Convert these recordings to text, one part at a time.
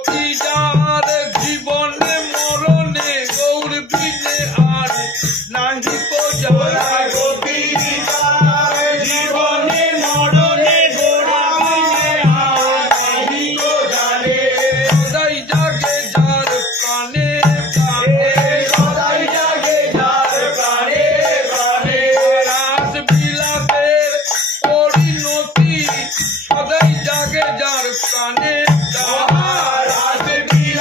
গতি যার জীবনে মরণে গৌর বিনে আর নাহি কো যারা গতি যার জীবনে মরণে গোড়া বিনে আর নাহি কো জানে। সদাই জাগে যার প্রাণে প্রাণে সদাই জাগে যার প্রাণে প্রাণে। রাস বিলাপের পরিণতি সদাই জাগে যার প্রাণে প্রাণে। রাস বিলাপের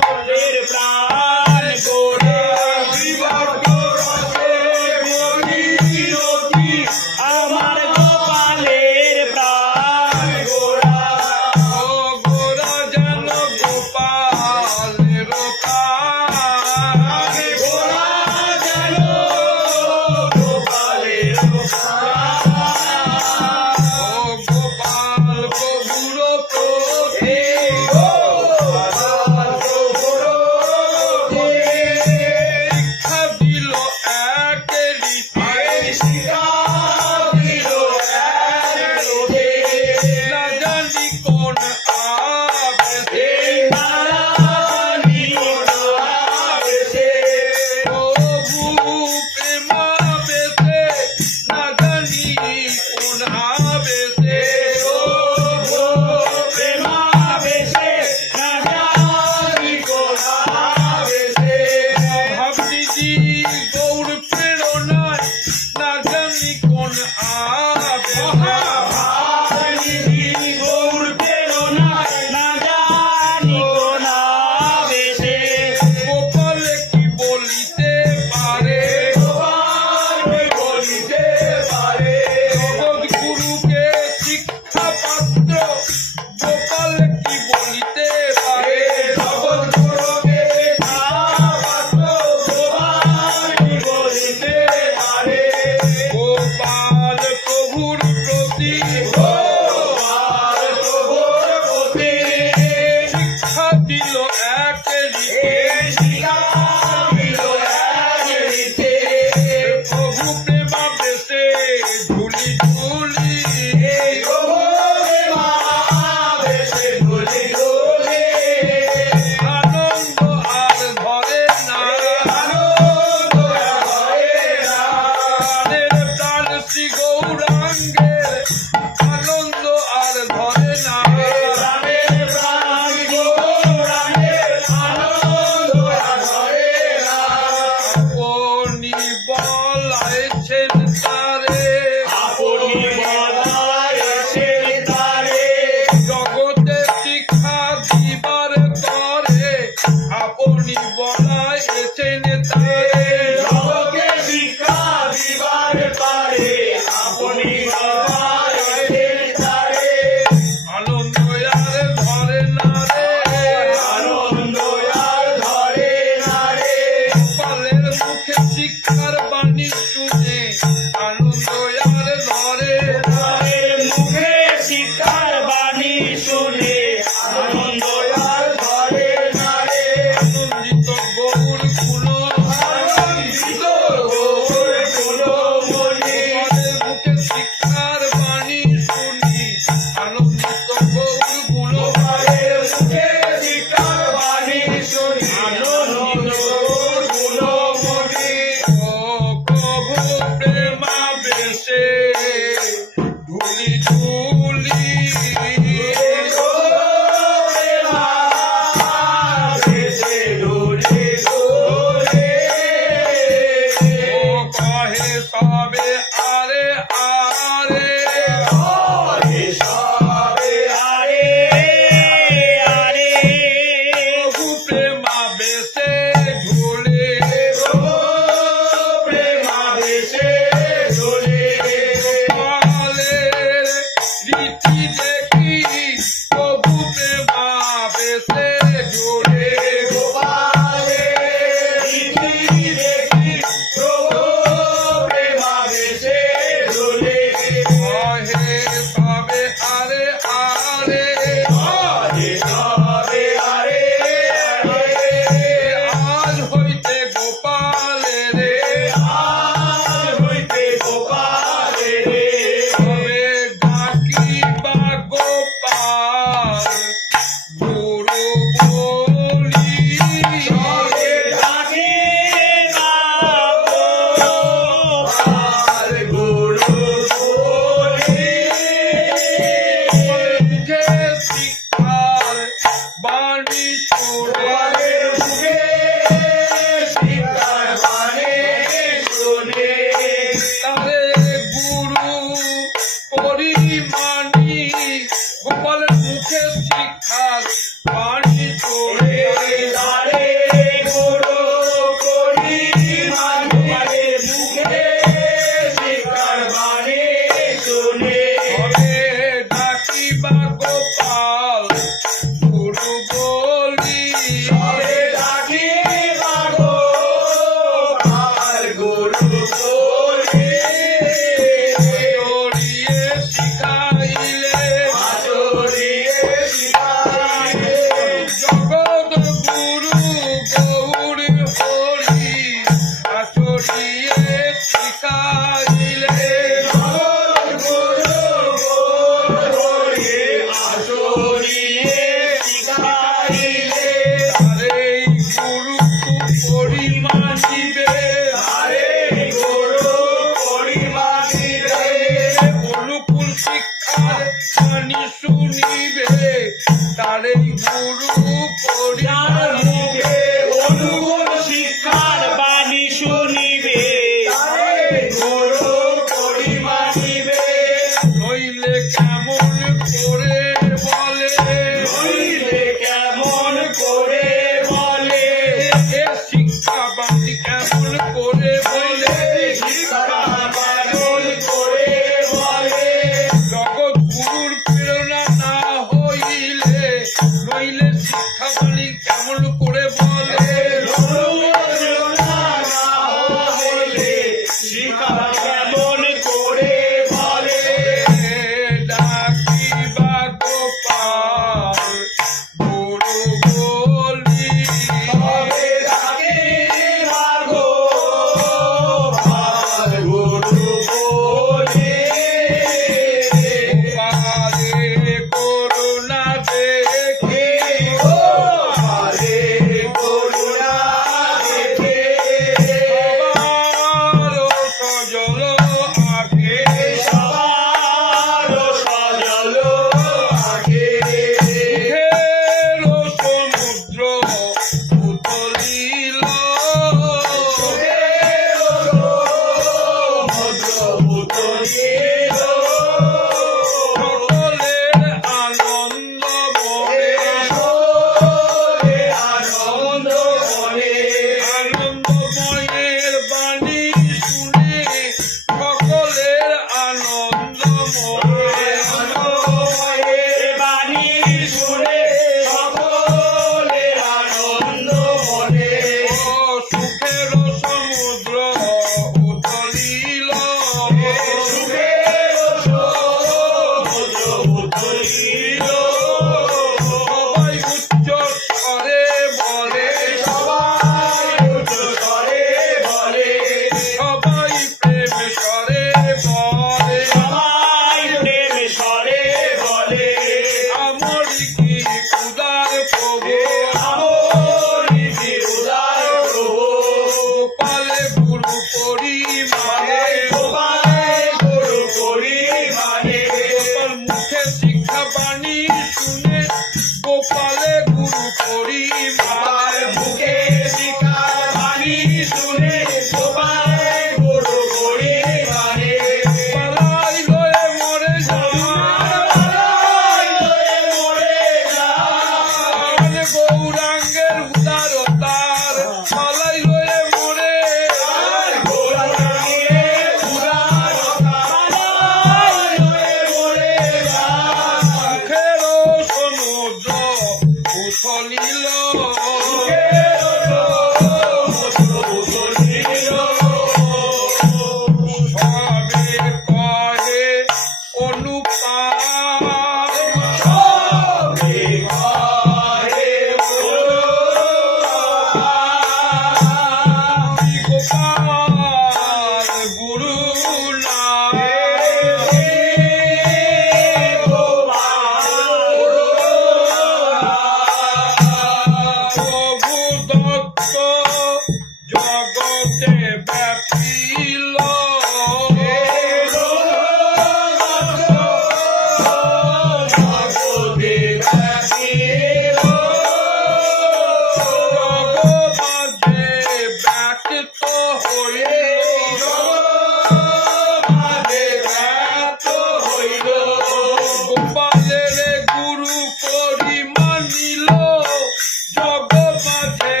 মাঝে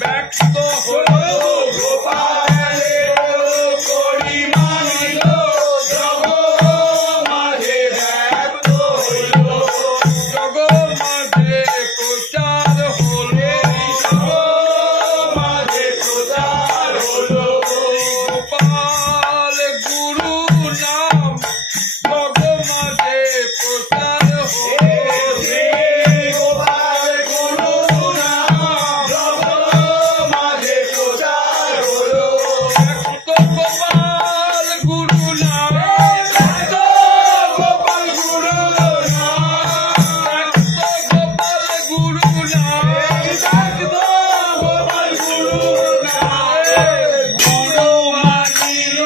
ব্যক্ত হলো গোপালের পরিমাণিল জগৎ মাঝে ব্যক্ত হইল জগৎ মাঝে প্রচার হলো জগৎ মাঝে প্রচার হলো গোপাল গুরু নাম জগৎ মাঝে প্রচার হলো গোপাল গুরু নাম জগৎ মাঝে প্রচার হলো গোপাল গুরু নাম গোপাল গুরু নাম গোপাল গুরু নাম গোপাল গুরু নাম গুরু মানিল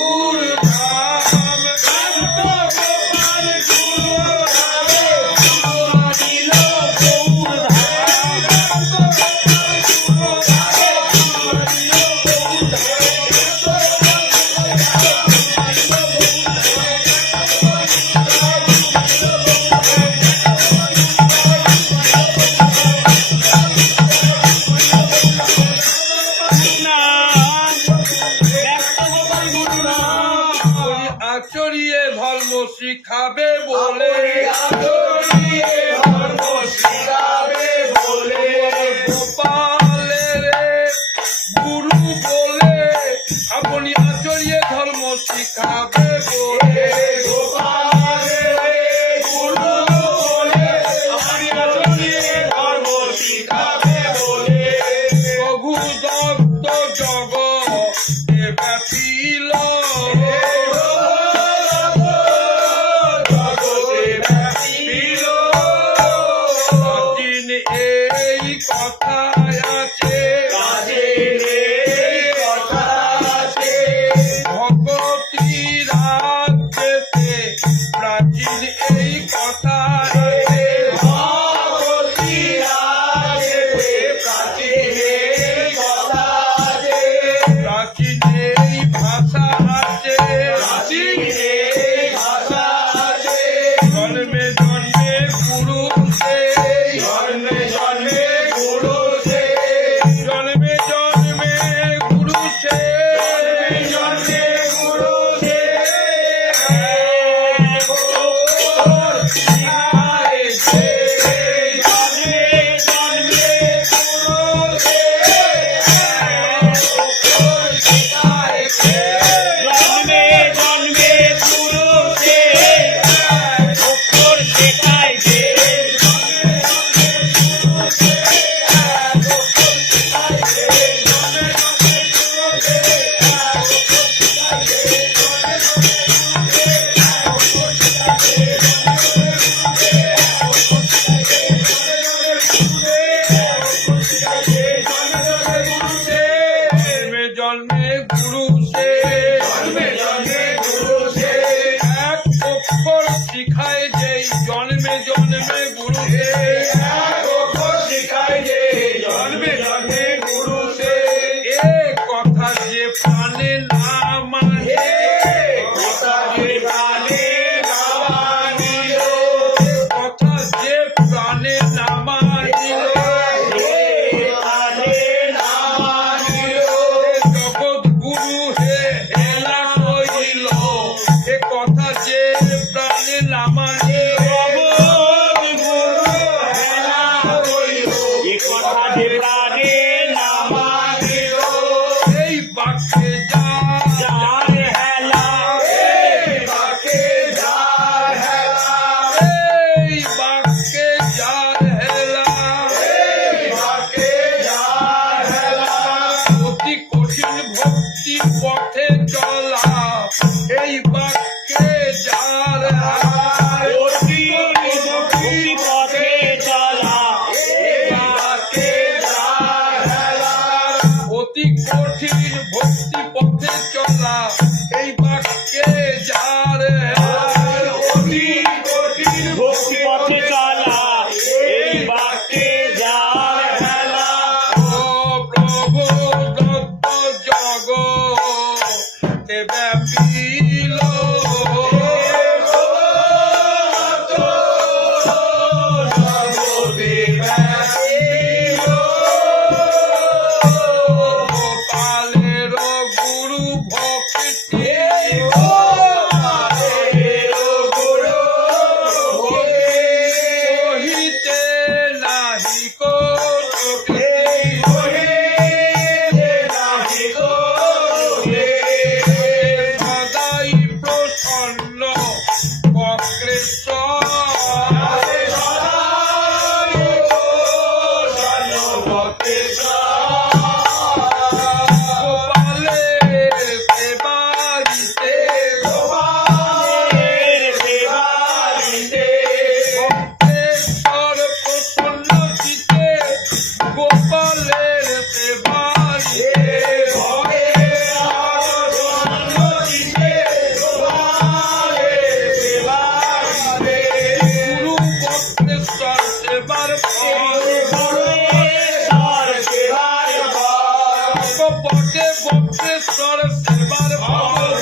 গৌর ধাম গোপাল গুরু নাম মানিল গৌর আচরিয়ে ধর্ম শিখাবে বলে ধর্ম শিখাবে বলে গোপালের গুরু বলে আপনি আচরিয়ে ধর্ম শিখাবে বলে গোপালের গুরু বলে আপনি আচরিয়ে ধর্ম শিখাবে বলে প্রভু দত্ত জগতে ব্যাপিল জগতে ব্যাপিল প্রাচীন এই কথা আছে কাজের কথা আছে ভগবতী রাজ্যেতে প্রাচীন এই কথা আছে ভগবতী রাজেতে প্রাচীনের কথা আছে প্রাচীন এই ভাষা আছে প্রাচীনের ভাষা আছে জন্মে জন্মে গুরু সে জন্মে জন্মে গুরু সে জন্মে জন্মে গুরু সে জন্মে গুরু সে শিখাইছে জন্মে জন্মে গুরু সে শিখাইছে জন্মে জন্মে গুরু সে অক্ষর শেখাইছে জন্মে জন্মে গুরু সে জন্মে জন্মে গুরু সে এক অক্ষর শিখায় যে জন্মে জন্মে গুরু সে এক অক্ষর শিখাইছে জন্মে জন্মে গুরু সে এ কথা যে প্রাণে না মানে কথা যে প্রাণে না মানিল কথা যে প্রাণে না মানিল প্রাণে না মানিল জগৎ গুরু হে হেলা কইল এ কথা যে প্রাণে না মানিল গুরু হেলা কইল এ কথা যে প্রাণে না মানিল এই বাক্যে যা যার হেলা এই বাকে যার হেলা এই বাক্যে যার হেলা এই বাকে যার হেলা অতি কঠিন ভক্তি পথে চলা এই বাক্যে যার হেলা অতি ভক্তি পথে চলা এই বাকে যার গোপালের সেবারিতে ভক্তেশ্বর প্রসন্ন চিতে গোপালের সেবারিতে গুরু ভক্তেশ্বর সেবার ফল বটে ভক্তেশ্বর সেবার ফল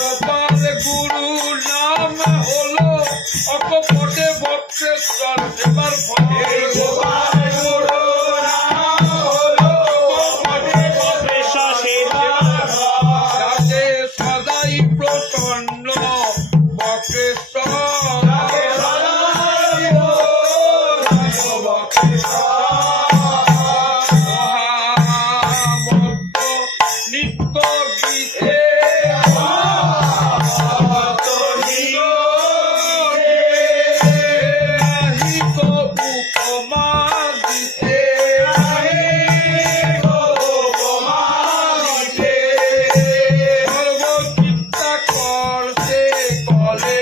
গোপাল গুরু নাম হলো অকপটে ভক্তেশ্বর সেবার ফল যাতে সদাই প্রসন্ন ভক্তেশ্বর মহাভক্ত নিত্য গীতে নাহি তো উপমা দিতে সর্বচিত্তা করতে কলে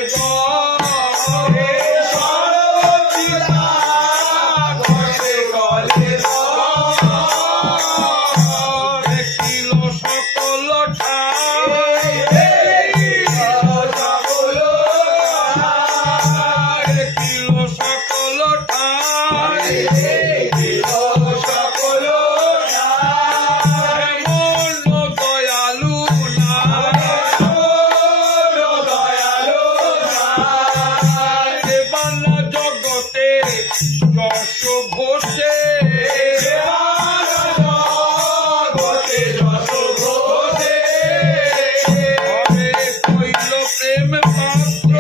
দেখিল সকল ঠাই দেখিল সকল ঠাই এমন দয়ালু নাই দেবানা জগতে যশ ঘোষে ঘরে কইল প্রেম পাত্র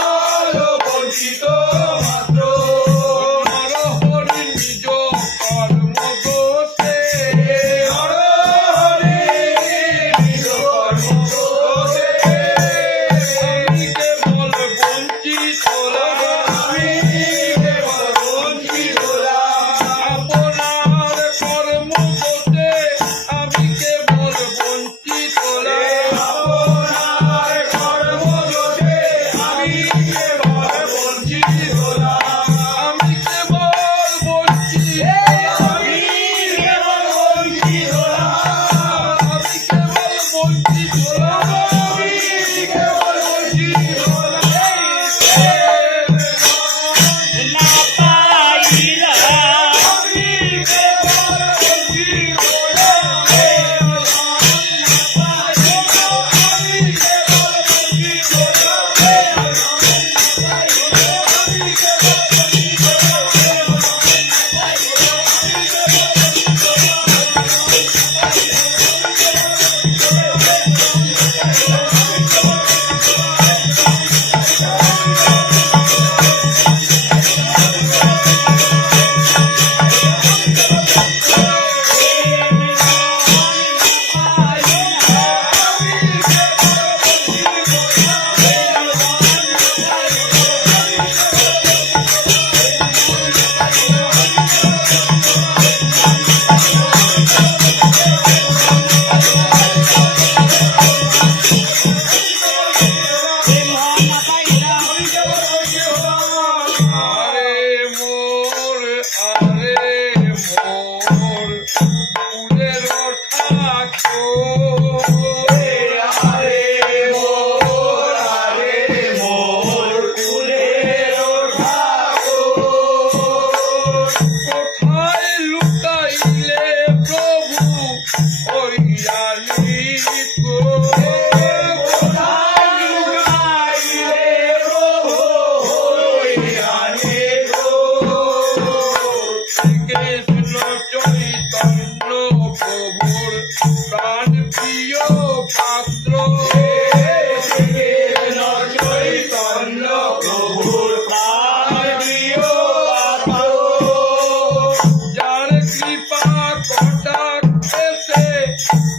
কেবল বঞ্চিত মাত্র নরহরি নিজ কর্ম দোষে আমি কেবল বঞ্চিত আপনার কর্ম দোষে আমি কেবল বঞ্চিত আমি কেবল বঞ্চিত আমি কেবল বঞ্চিত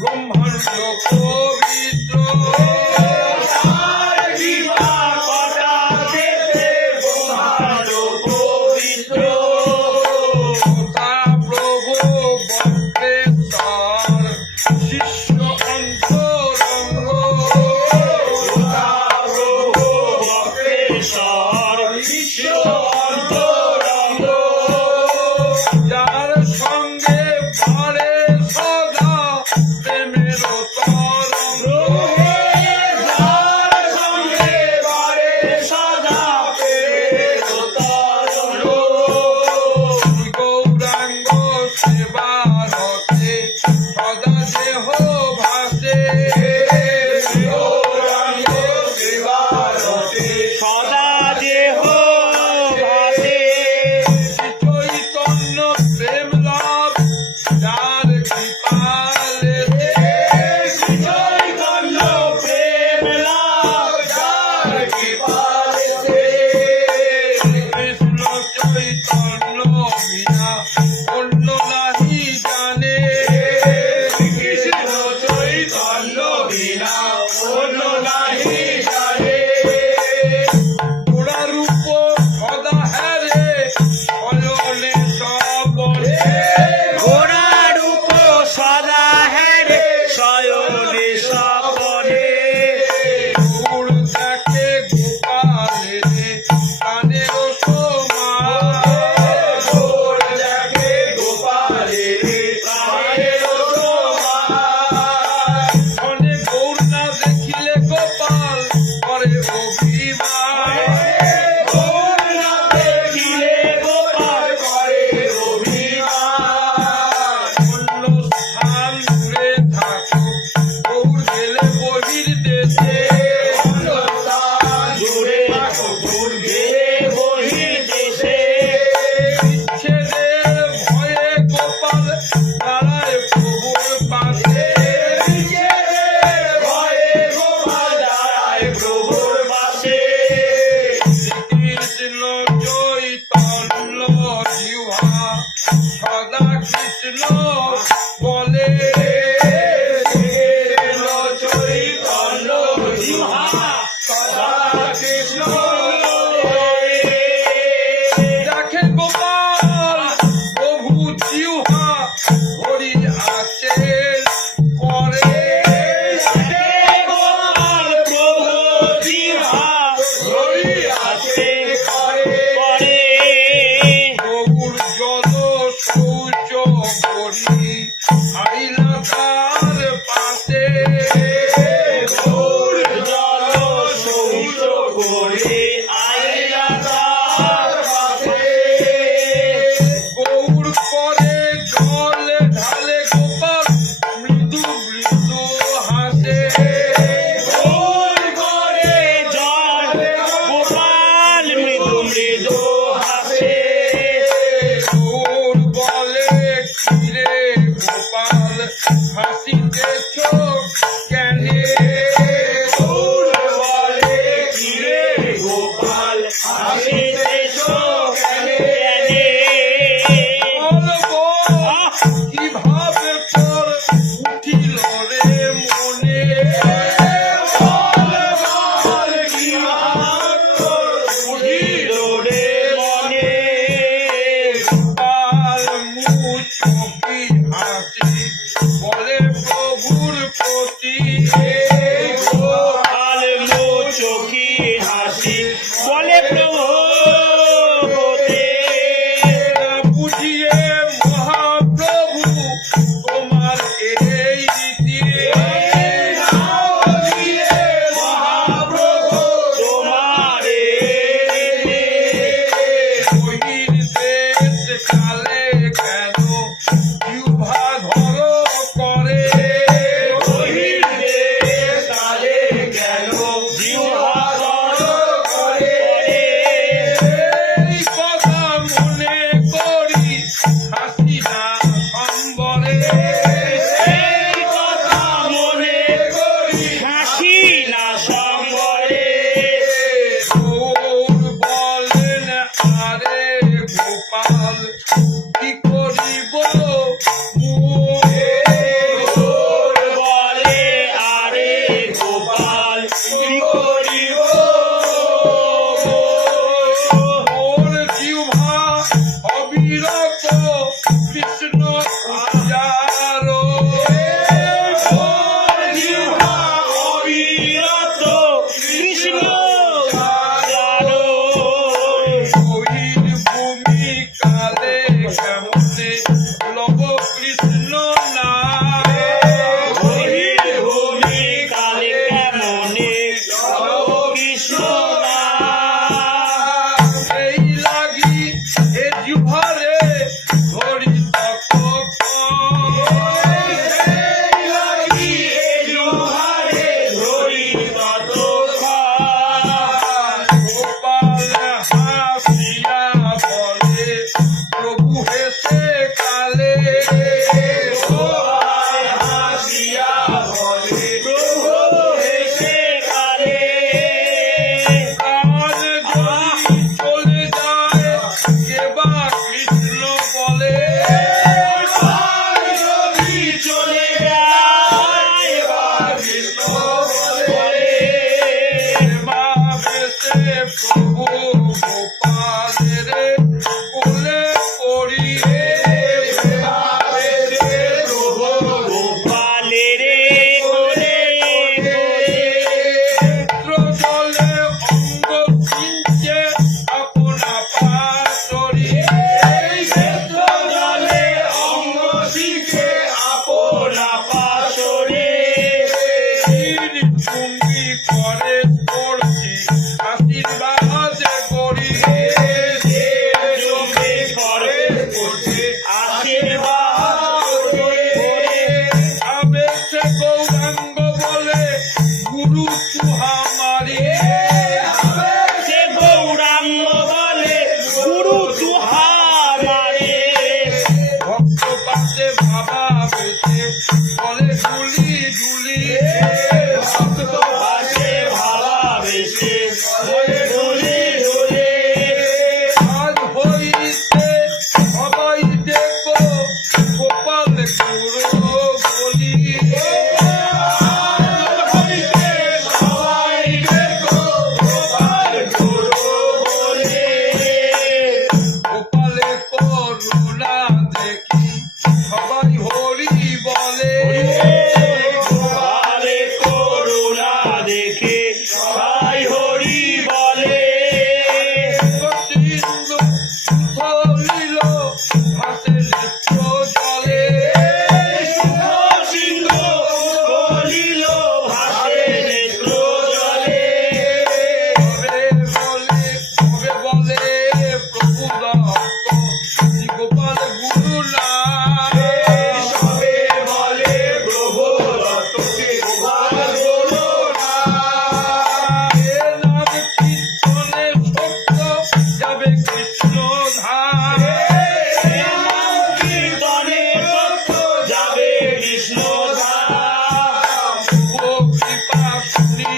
ব্রহ্মাণ্ড বিনা অন্য নাহি জানে। তোরা রূপ সদা হারে অনলে সবলে ঘোড়ার উপর সদা হেরে শয়নে সপনে। দূর দেখে গোপালে কানের সমান ঘোর দেখে গোপালে প্রাণের সমান। ধনে গৌর না দেখিলে গোপাল তুমি করে করছি আশীর্বাদ করি তুমি করে করছে আশীর্বাদ করে আবেশে গৌরাঙ্গ বলে গুরু তুহামারি সে গৌরাঙ্গ বলে গুরু তুহারে ভক্ত পাশে বাবা বেশে বলে ঝুলি ঝুলি ভক্ত পাশে ভাবা বেশি বলে ঝুলি ঝুলি আজ হইতে সবাই দেখো গোপাল গুরু বলি সবাই দেখো গোপাল গুরু বলে গোপালে করুণা দেখি সবাই হরি বলে গোপালে করুণা দেখে সবাই হরি বলে সিন্ধু উথলিল ভাসে নেত্র জলে সিন্ধু বলিল ভাসে নেত্র জলে তবে বলে প্রভু দত্ত শ্রী গোপাল গুরু না সবে বলে প্রভু দত্ত গোপাল গুরু না এ নাম কীর্তনে সত্য যাবে কৃষ্ণ ধাম কীর্তনে সত্য যাবে কৃষ্ণ ধাম ও কৃপা শুনি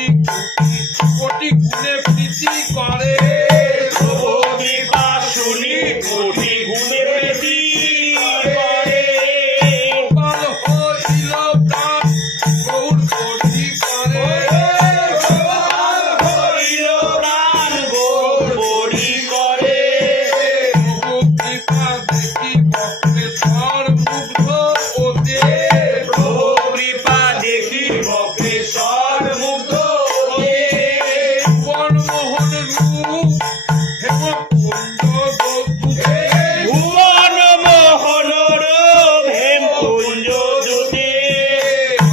কোটি গুণে প্রীতি করে প্রভু কৃপা শুনি কোটি গুণে প্রীতি করে গোপাল হইল প্রাণ গৌর কোটি করে গোপাল হইল প্রাণ গৌর বড়ি করে প্রভু কৃপা দেখি বক্রেশ্বর মুগ্ধ ওতে প্রভু কৃপা দেখি বক্রেশ্বর মুগ্ধ হয়ে বনমোহন রূপ হেমকুণ্ড দোধুতে ভুবন মোহন রূপ হেমকুঞ্জ দুতে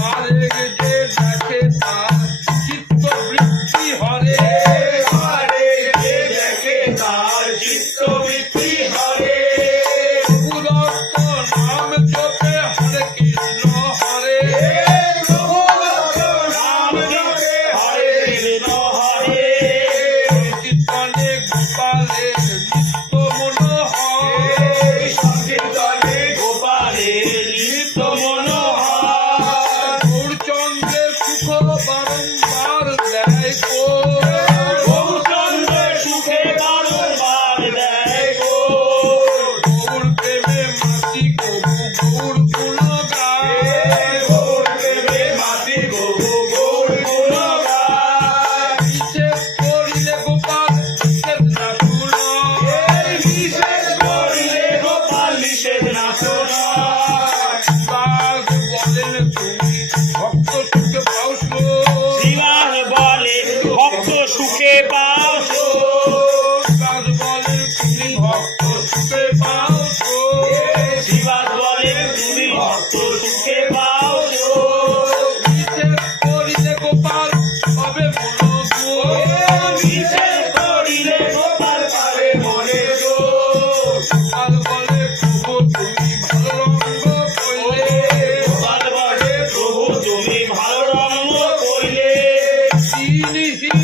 আরেক যে দেখে তার চিত্তবৃত্তি হরে আরে যে দেখে তার চিত্তবৃত্তি হরে প্রভু দত্ত নাম জপে হরে কৃষ্ণ হরে প্রভু রাম জপে হরে কৃষ্ণ হরে কীর্তনে গোপালের নিত্য মনোহর সংকীর্তনে গোপালের নিত্য মনোহর গৌরচন্দ্রের সুখ বারংবার দেয় গো গৌরচন্দ্রের সুখে বারংবার দেয় গো গৌর প্রেমে মাতি কবু গৌর গুণ গায় গৌর প্রেমে মাতি গবু গৌর গুণ গায় বিশেষ করিলে গোপাল নিষেধ না শুন বিশেষ করিলে গোপাল নিষেধ না শোনা দাস বলেন তুমি ভক্ত সুখে পাও শ্রীবাস বলে ভক্ত সুখে পাও দাস বলেন তুমি ভক্ত সুখে পাও শ্রীবাস বলে তুমি ভক্ত সুখে পাও বিশেষ করিলে গোপাল হবে মনোগো বিশেষ করিলে গোপাল পারে মনে গো গোপাল বলে প্রভু তুমি ভালো রঙ্গ কইলে গোপাল বলে প্রভু তুমি ভালো রঙ্গ কইলে দিনহীন